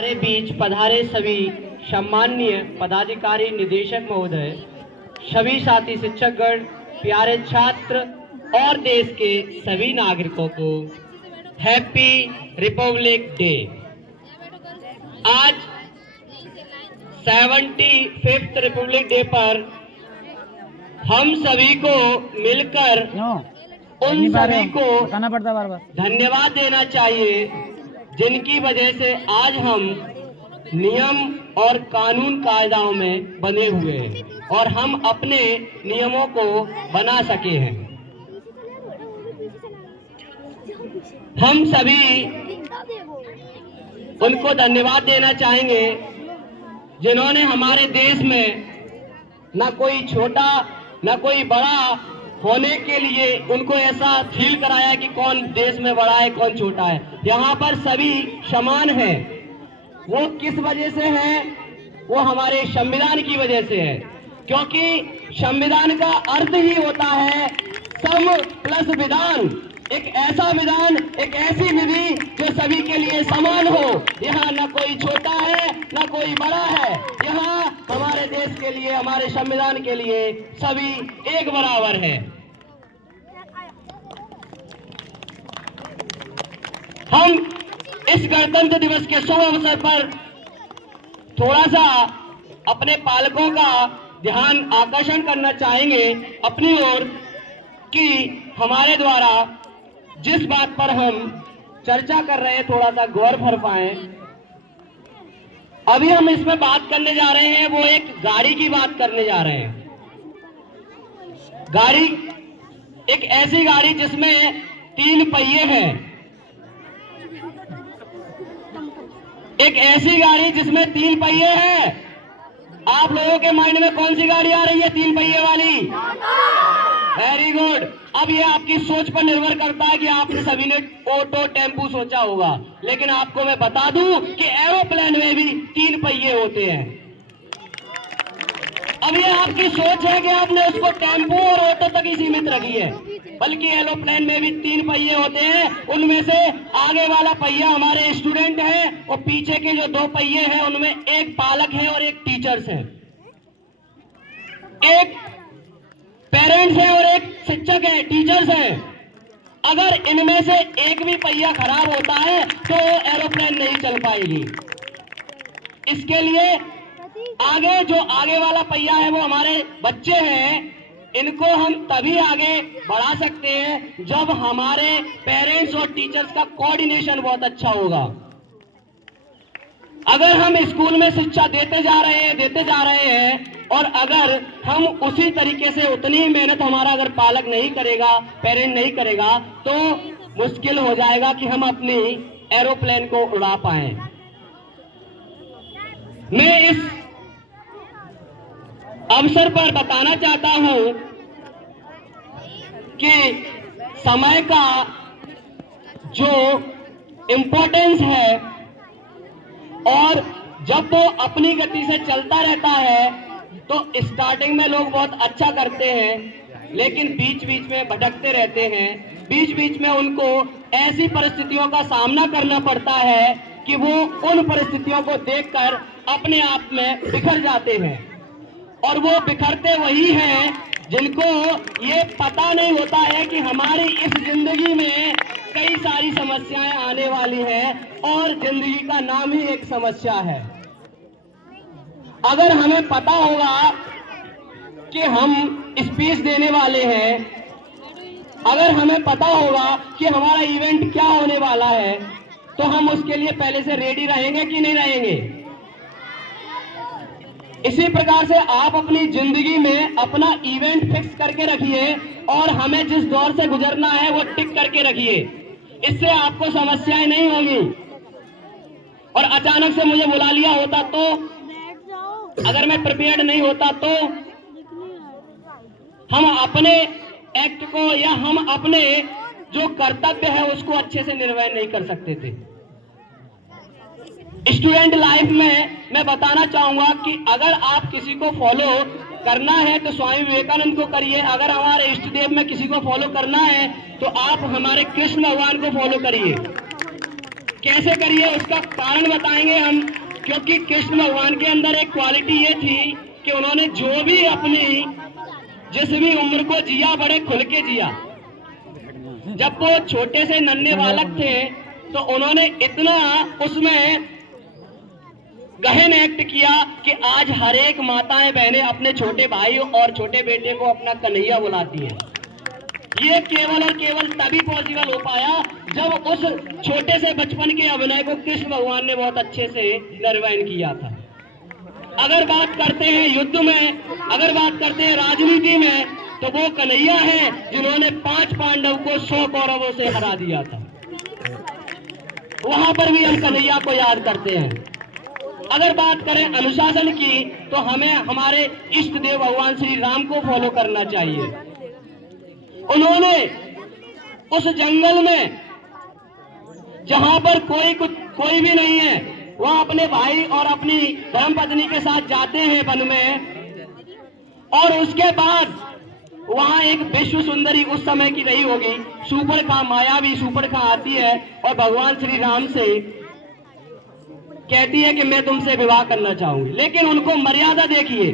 हमारे बीच पधारे सभी सम्माननीय पदाधिकारी, निदेशक महोदय, सभी साथी शिक्षकगण, प्यारे छात्र और देश के सभी नागरिकों को हैप्पी रिपब्लिक डे। आज 75th रिपब्लिक डे पर हम सभी को मिलकर उन सभी को धन्यवाद देना चाहिए जिनकी वजह से आज हम नियम और कानून कायदाओं में बने हुए हैं और हम अपने नियमों को बना सके हैं। हम सभी उनको धन्यवाद देना चाहेंगे जिन्होंने हमारे देश में न कोई छोटा न कोई बड़ा होने के लिए उनको ऐसा फील कराया कि कौन देश में बड़ा है कौन छोटा है। यहाँ पर सभी समान हैं। वो किस वजह से है? वो हमारे संविधान की वजह से है, क्योंकि संविधान का अर्थ ही होता है सम प्लस विधान। एक ऐसा विधान, एक ऐसी विधि जो सभी के लिए समान हो। यहाँ न कोई छोटा है न कोई बड़ा है। यहाँ हमारे देश के लिए, हमारे संविधान के लिए सभी एक बराबर है। हम इस गणतंत्र दिवस के शुभ अवसर पर थोड़ा सा अपने पालकों का ध्यान आकर्षण करना चाहेंगे अपनी ओर कि हमारे द्वारा जिस बात पर हम चर्चा कर रहे हैं थोड़ा सा गौर भर पाए। अभी हम इसमें बात करने जा रहे हैं, वो एक गाड़ी की बात करने जा रहे हैं। गाड़ी, एक ऐसी गाड़ी जिसमें 3 पहिए हैं। एक ऐसी गाड़ी जिसमें 3 पहिए हैं। आप लोगों के माइंड में कौन सी गाड़ी आ रही है 3 पहिए वाली? Very good. अब ये आपकी सोच पर निर्भर करता है कि आपने सभी ने ऑटो टेम्पू सोचा होगा, लेकिन आपको मैं बता दूं कि एरोप्लेन में भी 3 पहिए होते हैं। अब ये आपकी सोच है कि आपने उसको टेम्पू और ऑटो तक ही सीमित रखी है, बल्कि एरोप्लेन में भी 3 पहिए होते हैं। उनमें से आगे वाला पहिया हमारे स्टूडेंट है और पीछे के जो 2 पहिए हैं उनमें एक पालक है और एक टीचर्स है, एक पेरेंट्स है और एक शिक्षक है, टीचर्स है। अगर इनमें से एक भी पहिया खराब होता है तो एरोप्लेन नहीं चल पाएगी। इसके लिए आगे वाला पहिया है वो हमारे बच्चे हैं। इनको हम तभी आगे बढ़ा सकते हैं जब हमारे पेरेंट्स और टीचर्स का कोऑर्डिनेशन बहुत अच्छा होगा। अगर हम स्कूल में शिक्षा देते जा रहे हैं और अगर हम उसी तरीके से उतनी ही मेहनत हमारा अगर पालक नहीं करेगा, पेरेंट नहीं करेगा, तो मुश्किल हो जाएगा कि हम अपनी एरोप्लेन को उड़ा पाएं। मैं इस अवसर पर बताना चाहता हूं कि समय का जो इम्पोर्टेंस है और जब वो अपनी गति से चलता रहता है तो स्टार्टिंग में लोग बहुत अच्छा करते हैं, लेकिन बीच बीच में भटकते रहते हैं। बीच बीच में उनको ऐसी परिस्थितियों का सामना करना पड़ता है कि वो उन परिस्थितियों को देखकर अपने आप में बिखर जाते हैं। और वो बिखरते वही हैं जिनको ये पता नहीं होता है कि हमारी इस जिंदगी में कई सारी समस्याएं आने वाली हैं और जिंदगी का नाम ही एक समस्या है। अगर हमें पता होगा कि हम स्पीच देने वाले हैं, अगर हमें पता होगा कि हमारा इवेंट क्या होने वाला है, तो हम उसके लिए पहले से रेडी रहेंगे कि नहीं रहेंगे? इसी प्रकार से आप अपनी जिंदगी में अपना इवेंट फिक्स करके रखिए और हमें जिस दौर से गुजरना है वो टिक करके रखिए। इससे आपको समस्याएं नहीं होंगी। और अचानक से मुझे बुला लिया होता तो, अगर मैं प्रिपेयर्ड नहीं होता तो हम अपने एक्ट को या हम अपने जो कर्तव्य है उसको अच्छे से निर्वहन नहीं कर सकते थे। स्टूडेंट लाइफ में मैं बताना चाहूंगा कि अगर आप किसी को फॉलो करना है तो स्वामी विवेकानंद को करिए। अगर हमारे इष्ट देव में किसी को फॉलो करना है तो आप हमारे कृष्ण भगवान को फॉलो करिए। कैसे करिए उसका कारण बताएंगे हम, क्योंकि कृष्ण भगवान के अंदर एक क्वालिटी ये थी कि उन्होंने जो भी अपनी जिस भी उम्र को जिया बड़े खुल के जिया। जब वो छोटे से नन्हे बालक थे तो उन्होंने इतना उसमें गहन एक्ट किया कि आज हर एक माताएं बहनें अपने छोटे भाई और छोटे बेटे को अपना कन्हैया बुलाती है। ये केवल और केवल तभी पॉसिबल हो पाया जब उस छोटे से बचपन के अभिनय को कृष्ण भगवान ने बहुत अच्छे से निर्वहन किया था। अगर बात करते हैं युद्ध में, अगर बात करते हैं राजनीति में, तो वो कन्हैया है जिन्होंने 5 पांडव को 100 कौरवों से हरा दिया था। वहां पर भी हम कन्हैया को याद करते हैं। अगर बात करें अनुशासन की, तो हमें हमारे इष्ट देव भगवान श्री राम को फॉलो करना चाहिए। उन्होंने उस जंगल में जहां पर कोई भी नहीं है, वहां अपने भाई और अपनी धर्मपत्नी के साथ जाते हैं वन में, और उसके बाद वहां एक विश्व सुंदरी उस समय की रही होगी शूर्पणखा, मायावी शूर्पणखा आती है और भगवान श्री राम से कहती है कि मैं तुमसे विवाह करना चाहूंगी। लेकिन उनको मर्यादा देखिए,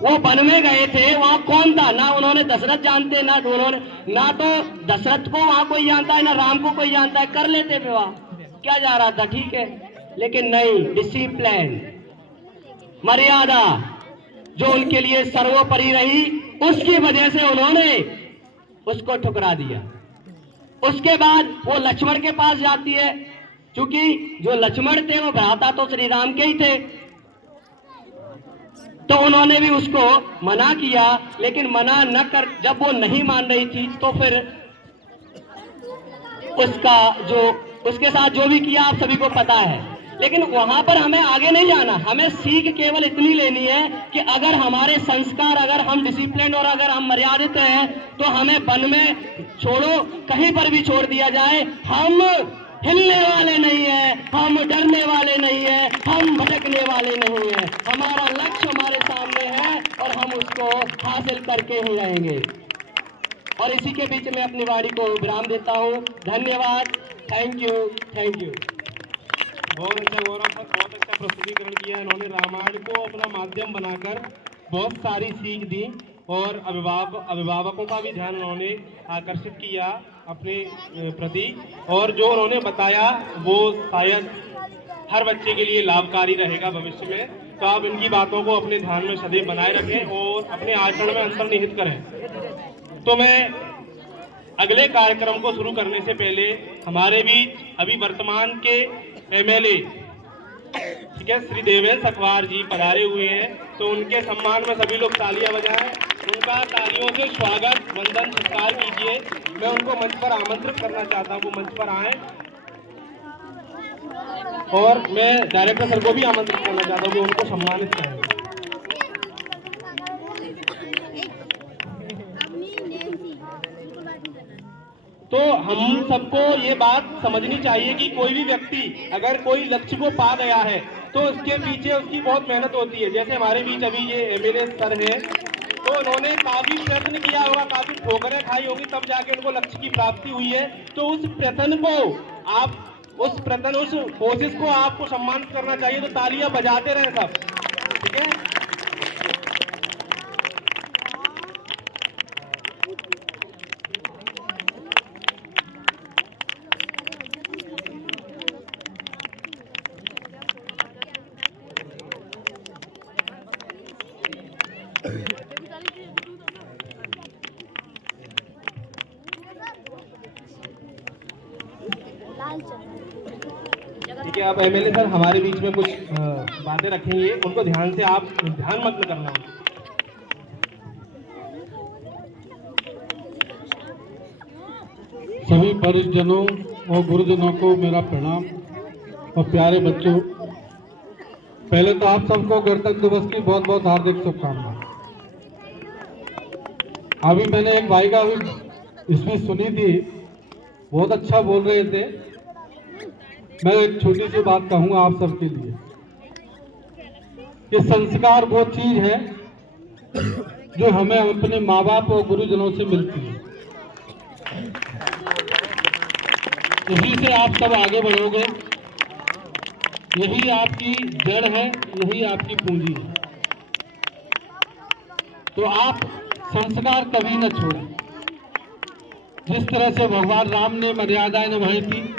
वो वन में गए थे, वहां कौन था? ना उन्होंने दशरथ जानते, ना तो दशरथ को वहां कोई जानता है, ना राम को कोई जानता है। कर लेते विवाह, क्या जा रहा था, ठीक है। लेकिन नहीं, डिसिप्लिन, मर्यादा जो उनके लिए सर्वोपरि रही, उसकी वजह से उन्होंने उसको ठुकरा दिया। उसके बाद वो लक्ष्मण के पास जाती है, क्योंकि जो लक्ष्मण थे वो भ्राता तो श्री राम के ही थे, तो उन्होंने भी उसको मना किया। लेकिन मना न कर, जब वो नहीं मान रही थी, तो फिर उसके साथ जो भी किया आप सभी को पता है। लेकिन वहां पर हमें आगे नहीं जाना, हमें सीख केवल इतनी लेनी है कि अगर हमारे संस्कार, अगर हम डिसिप्लिन और अगर हम मर्यादित हैं, तो हमें वन में छोड़ो, कहीं पर भी छोड़ दिया जाए, हम हिलने वाले नहीं है, हम डरने वाले नहीं है, हम भटकने वाले नहीं है। हमारा लक्ष्य हमारे सामने है और हम उसको हासिल करके ही रहेंगे। और इसी के बीच में अपनी वाणी को विराम देता हूँ। धन्यवाद, थैंक यू, थैंक यू। बहुत अच्छा गौरव सर, बहुत अच्छा प्रस्तुतिकरण किया। इन्होंने रामायण को अपना माध्यम बनाकर बहुत सारी सीख दी और अभिभावकों का भी ध्यान उन्होंने आकर्षित किया अपने प्रति, और जो उन्होंने बताया वो शायद हर बच्चे के लिए लाभकारी रहेगा भविष्य में। तो आप इनकी बातों को अपने ध्यान में सदैव बनाए रखें और अपने आचरण में अंतर्निहित करें। तो मैं अगले कार्यक्रम को शुरू करने से पहले हमारे बीच अभी वर्तमान के एमएलए, ठीक है, श्री देवेंद्र सखवार जी पधारे हुए हैं, तो उनके सम्मान में सभी लोग तालियां बजाएं, उनका तालियों से स्वागत वंदन सत्कार कीजिए। मैं उनको मंच पर आमंत्रित करना चाहता हूं, वो मंच पर आए, और मैं डायरेक्टर सर को भी आमंत्रित करना चाहता हूं कि उनको सम्मानित करें। तो हम सबको ये बात समझनी चाहिए कि कोई भी व्यक्ति अगर कोई लक्ष्य को पा गया है तो उसके पीछे उसकी बहुत मेहनत होती है। जैसे हमारे बीच अभी ये एमएलए सर हैं, तो उन्होंने काफी प्रयत्न किया होगा, काफी ठोकरें खाई होंगी, तब जाके उनको लक्ष्य की प्राप्ति हुई है। तो उस प्रयत्न को उस कोशिश को आपको सम्मानित करना चाहिए। तो तालियां बजाते रहे सब, ठीक है। ठीक है, अब एमएलए सर हमारे बीच में कुछ बातें रखेंगे, उनको ध्यान से आप ध्यान मग्न करना। सभी परिजनों और गुरुजनों को मेरा प्रणाम। और प्यारे बच्चों, पहले तो आप सबको गणतंत्र दिवस की बहुत बहुत हार्दिक शुभकामनाएं। अभी मैंने एक भाई का स्पीच सुनी थी, बहुत अच्छा बोल रहे थे। मैं एक छोटी सी बात कहूंगा आप सबके लिए कि संस्कार वो चीज है जो हमें अपने माँ बाप और गुरुजनों से मिलती है। इसी से आप सब आगे बढ़ोगे। यही आपकी जड़ है, यही आपकी पूंजी है। तो आप संस्कार कभी न छोड़ें। जिस तरह से भगवान राम ने मर्यादाएं निभाई थी,